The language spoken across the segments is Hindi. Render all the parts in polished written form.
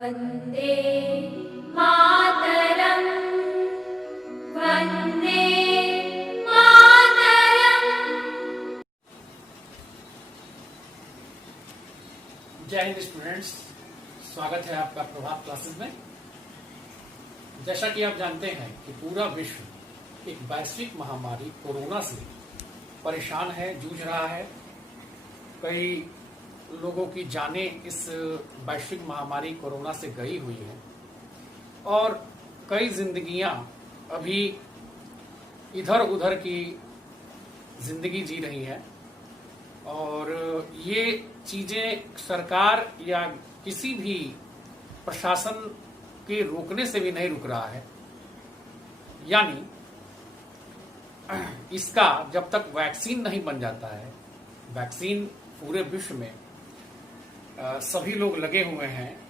वन्दे मातरम् वन्दे मातरम्। जय हिंद स्टूडेंट्स, स्वागत है आपका प्रभात क्लासेस में। जैसा कि आप जानते हैं कि पूरा विश्व एक वैश्विक महामारी कोरोना से परेशान है, जूझ रहा है। कई लोगों की जानें इस वैश्विक महामारी कोरोना से गई हुई हैं और कई जिंदगियां अभी इधर उधर की जिंदगी जी रही हैं और ये चीजें सरकार या किसी भी प्रशासन के रोकने से भी नहीं रुक रहा है। यानी इसका जब तक वैक्सीन नहीं बन जाता है, वैक्सीन पूरे विश्व में सभी लोग लगे हुए हैं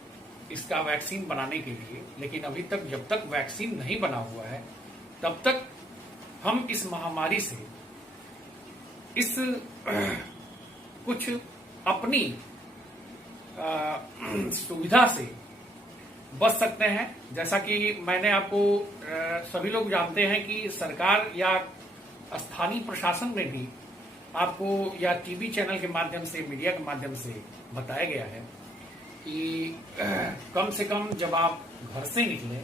इसका वैक्सीन बनाने के लिए, लेकिन अभी तक जब तक वैक्सीन नहीं बना हुआ है तब तक हम इस महामारी से इस कुछ अपनी सुविधा से बच सकते हैं। जैसा कि मैंने आपको सभी लोग जानते हैं कि सरकार या स्थानीय प्रशासन में भी आपको या टीवी चैनल के माध्यम से, मीडिया के माध्यम से बताया गया है कि कम से कम जब आप घर से निकले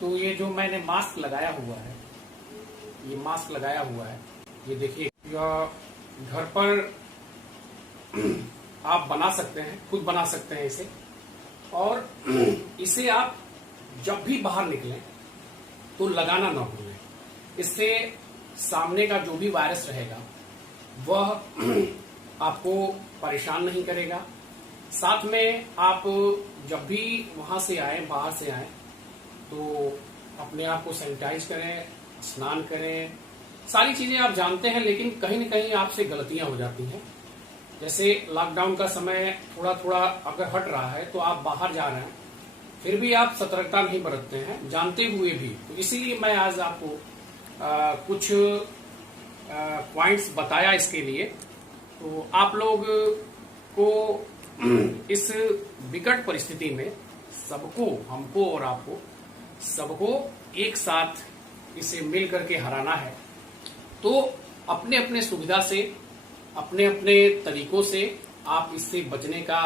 तो ये जो मैंने मास्क लगाया हुआ है, ये मास्क लगाया हुआ है, ये देखिए, यह घर पर आप बना सकते हैं, खुद बना सकते हैं इसे। और इसे आप जब भी बाहर निकलें तो लगाना ना भूलें। इससे सामने का जो भी वायरस रहेगा वह आपको परेशान नहीं करेगा। साथ में आप जब भी वहां से आए, बाहर से आए, तो अपने आप को सैनिटाइज करें, स्नान करें। सारी चीजें आप जानते हैं, लेकिन कहीं न कहीं आपसे गलतियां हो जाती हैं। जैसे लॉकडाउन का समय थोड़ा थोड़ा अगर हट रहा है तो आप बाहर जा रहे हैं, फिर भी आप सतर्कता नहीं बरतते हैं, जानते हुए भी। तो इसीलिए मैं आज आपको कुछ पॉइंट्स बताया इसके लिए। तो आप लोग को इस विकट परिस्थिति में सबको, हमको और आपको सबको एक साथ इसे मिल करके हराना है। तो अपने अपने सुविधा से, अपने अपने तरीकों से आप इससे बचने का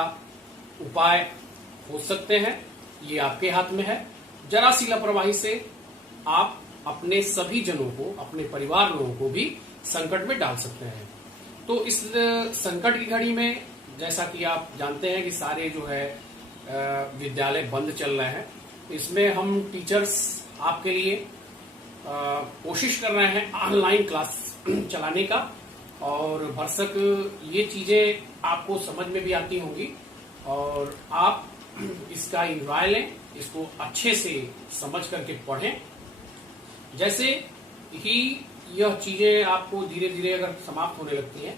उपाय खोज सकते हैं। ये आपके हाथ में है। जरा सी लापरवाही से आप अपने सभी जनों को, अपने परिवार लोगों को भी संकट में डाल सकते हैं। तो इस संकट की घड़ी में, जैसा कि आप जानते हैं कि सारे जो है विद्यालय बंद चल रहे हैं, इसमें हम टीचर्स आपके लिए कोशिश कर रहे हैं ऑनलाइन क्लास चलाने का। और भरसक ये चीजें आपको समझ में भी आती होंगी और आप इसका एंजॉय लें, इसको अच्छे से समझ करके पढ़ें। जैसे ही यह चीजें आपको धीरे धीरे अगर समाप्त होने लगती हैं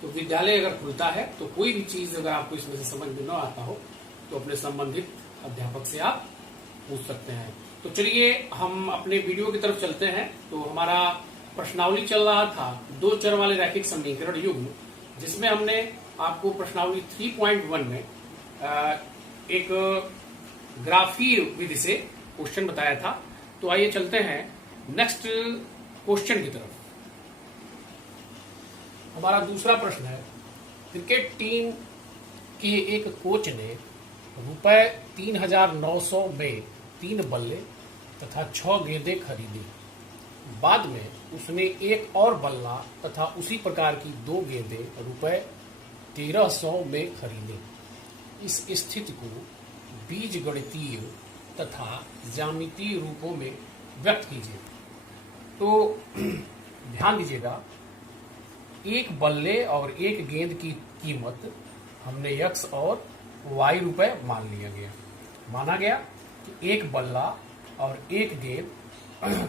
तो विद्यालय अगर खुलता है तो कोई भी चीज अगर आपको इसमें से समझ में न आता हो तो अपने संबंधित अध्यापक से आप पूछ सकते हैं। तो चलिए हम अपने वीडियो की तरफ चलते हैं। तो हमारा प्रश्नावली चल रहा था दो चर वाले रैखिक समीकरण युग्म, जिसमें हमने आपको प्रश्नावली 3.1 में एक ग्राफीय विधि से क्वेश्चन बताया था। तो आइए चलते हैं नेक्स्ट क्वेश्चन की तरफ। हमारा दूसरा प्रश्न है, क्रिकेट टीम के एक कोच ने रुपए 3,900 में 3 बल्ले तथा 6 गेंदें खरीदी। बाद में उसने एक और बल्ला तथा उसी प्रकार की 2 गेंदें रुपए 1,300 में खरीदे। इस स्थिति को बीजगणितीय तथा ज्यामितीय रूपों में व्यक्त कीजिए। तो ध्यान दीजिएगा, एक बल्ले और एक गेंद की कीमत हमने x और y रुपए माना गया कि एक बल्ला और एक गेंद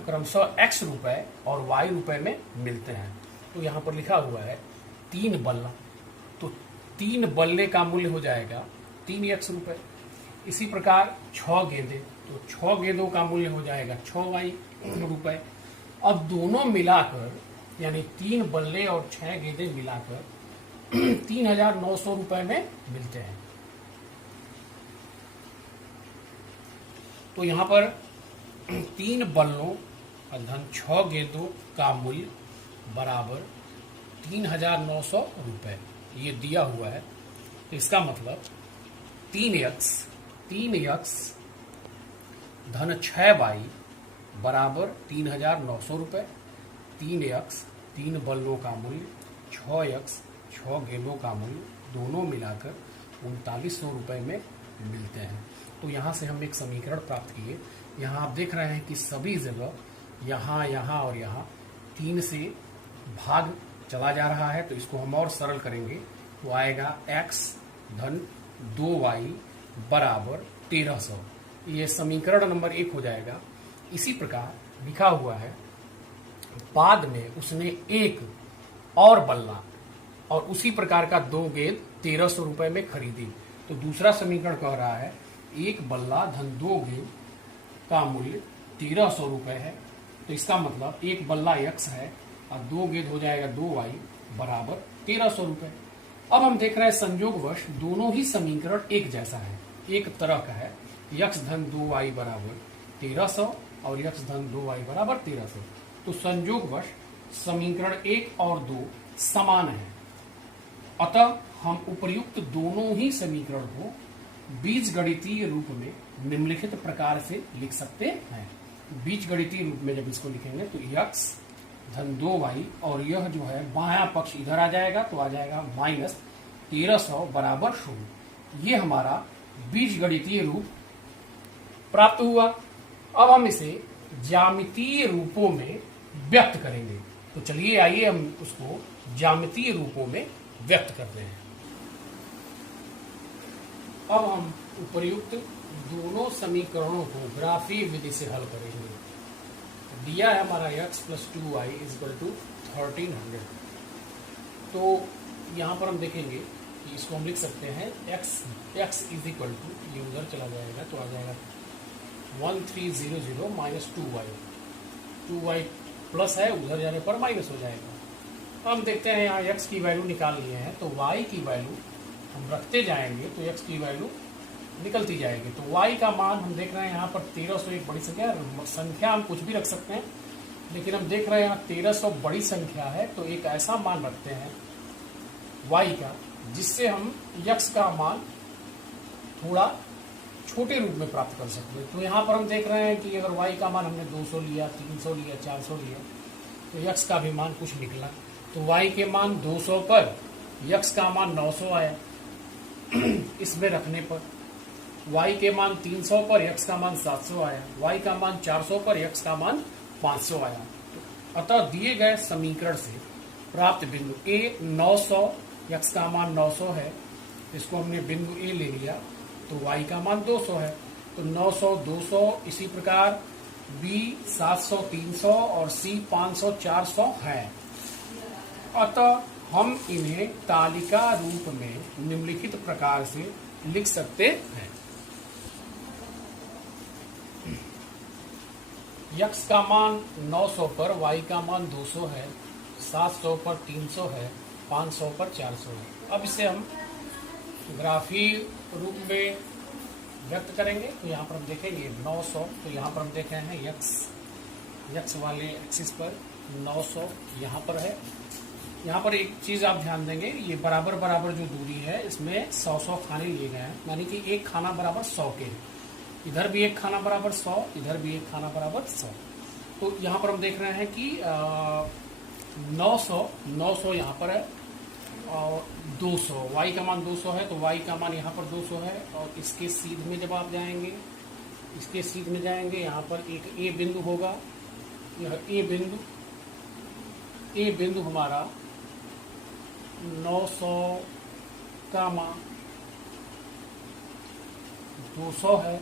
क्रमशः x रुपए और y रुपए में मिलते हैं। तो यहाँ पर लिखा हुआ है 3 बल्ला, तो 3 बल्ले का मूल्य हो जाएगा 3x रुपए। इसी प्रकार 6 गेंदें, तो 6 गेंदों का मूल्य हो जाएगा 6y रुपए। अब दोनों मिलाकर, यानी 3 बल्ले और 6 गेंदें मिलाकर 3,900 रुपए में मिलते हैं। तो यहाँ पर 3 बल्लों धन 6 गेंदों का मूल्य बराबर 3,900 रुपए ये दिया हुआ है। तो इसका मतलब 3x धन 6y बराबर 3,900 रुपए। 3x 3 बल्लों का मूल्य, 6x 6 गेंदों का मूल्य, दोनों मिलाकर 3,900 रुपए में मिलते हैं। तो यहाँ से हम एक समीकरण प्राप्त किए। यहाँ आप देख रहे हैं कि सभी जगह यहाँ, यहाँ और यहाँ 3 से भाग चला जा रहा है। तो इसको हम और सरल करेंगे तो आएगा x धन 2y बराबर 1,300। ये समीकरण नंबर 1 हो जाएगा। इसी प्रकार लिखा हुआ है बाद में उसने एक और बल्ला और उसी प्रकार का 2 गेंद 1,300 रुपए में खरीदी। तो दूसरा समीकरण कह रहा है एक बल्ला धन 2 गेंद का मूल्य 1,300 रुपए है। तो इसका मतलब एक बल्ला x है और 2 गेंद हो जाएगा 2y बराबर 1,300 रुपए। अब हम देख रहे हैं संयोगवश दोनों ही समीकरण एक जैसा है, एक तरह का है। x धन 2y बराबर 1,300 और x धन 2y बराबर 1,300। तो संयोगवश समीकरण 1 और 2 समान है। अतः हम उपर्युक्त दोनों ही समीकरण को बीजगणितीय रूप में निम्नलिखित प्रकार से लिख सकते हैं। बीजगणितीय रूप में जब इसको लिखेंगे तो x धन 2y और यह जो है बायां पक्ष इधर आ जाएगा तो आ जाएगा -1,300 बराबर 0। ये हमारा बीजगणितीय रूप प्राप्त हुआ। अब हम इसे ज्यामितीय रूपों में व्यक्त करेंगे। तो चलिए आइए हम उसको ज्यामितीय रूपों में व्यक्त करते हैं। अब हम उपर्युक्त दोनों समीकरणों को ग्राफीय विधि से हल करेंगे। दिया है हमारा x + 2y = 1300। तो यहाँ पर हम देखेंगे कि इसको हम लिख सकते हैं x = ये उधर चला जाएगा तो आ जाएगा 1300 - 2y। 2y प्लस है, उधर जाने पर माइनस हो जाएगा। हम देखते हैं यहाँ x की वैल्यू निकाल लिए हैं तो y की वैल्यू हम रखते जाएंगे तो x की वैल्यू निकलती जाएगी। तो y का मान हम देख रहे हैं यहाँ पर 1,300 एक बड़ी संख्या हम कुछ भी रख सकते हैं, लेकिन हम देख रहे हैं यहाँ 1,300 बड़ी संख्या है तो एक ऐसा मान रखते हैं y का जिससे हम x का मान थोड़ा छोटे रूप में प्राप्त कर सकते हैं। तो यहाँ पर हम देख रहे हैं कि अगर y का मान हमने 200 लिया, 300 लिया, 400 लिया तो x का भी मान कुछ निकला। तो y के मान 200 पर x का मान 900 आया। इसमें रखने पर y के मान 300 पर x का मान 700 आया, y का मान 400 पर x का मान 500 आया। अतः दिए गए समीकरण से प्राप्त बिंदु A 900, x का मान 900 है, इसको हमने बिंदु A ले लिया तो y का मान 200 है। तो 900 200, इसी प्रकार B 700 300 और C 500 400 है। अतः हम इन्हें तालिका रूप में निम्नलिखित प्रकार से लिख सकते हैं। x का मान 900 पर y का मान 200 है, 700 पर 300 है, 500 पर 400 है। अब इसे हम ग्राफीय रूप में व्यक्त करेंगे। तो यहाँ पर हम देखेंगे 900, तो यहाँ पर हम देख रहे हैं x वाले एक्सिस पर 900 यहाँ पर है। यहाँ पर एक चीज आप ध्यान देंगे, ये बराबर बराबर जो दूरी है इसमें 100 खाने लिए गए हैं, यानी कि एक खाना बराबर 100 के। इधर भी एक खाना बराबर 100, इधर भी एक खाना बराबर 100। तो यहाँ पर हम देख रहे हैं कि 900 यहाँ पर है और 200, y का मान 200 है तो y का मान यहाँ पर 200 है। और इसके सीध में जब आप जाएंगे, इसके सीध में जाएंगे यहाँ पर एक A बिंदु होगा। यह A बिंदु हमारा 900 का मान 200 है।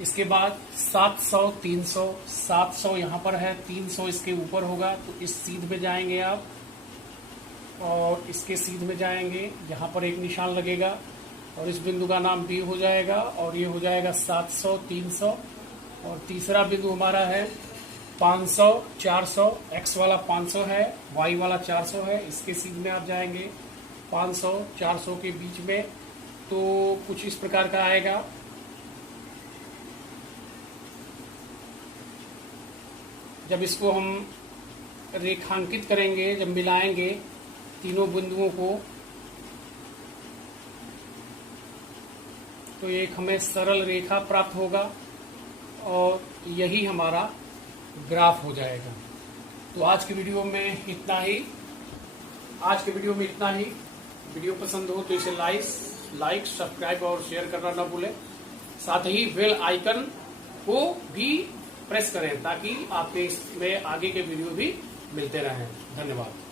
इसके बाद 700 300, 700 यहाँ पर है, 300 इसके ऊपर होगा तो इस सीध में जाएंगे आप और इसके सीध में जाएंगे, यहाँ पर एक निशान लगेगा और इस बिंदु का नाम B हो जाएगा और ये हो जाएगा 700 300। और तीसरा बिंदु हमारा है 500 400, x वाला 500 है, y वाला 400 है। इसके सीध में आप जाएंगे 500 400 के बीच में तो कुछ इस प्रकार का आएगा। जब इसको हम रेखांकित करेंगे, जब मिलाएंगे तीनों बिंदुओं को, तो एक हमें सरल रेखा प्राप्त होगा और यही हमारा ग्राफ हो जाएगा। तो आज की वीडियो में इतना ही। वीडियो पसंद हो तो इसे लाइक, सब्सक्राइब और शेयर करना ना भूलें। साथ ही बेल आइकन को भी प्रेस करें ताकि आपके इसमें आगे के वीडियो भी मिलते रहें। धन्यवाद।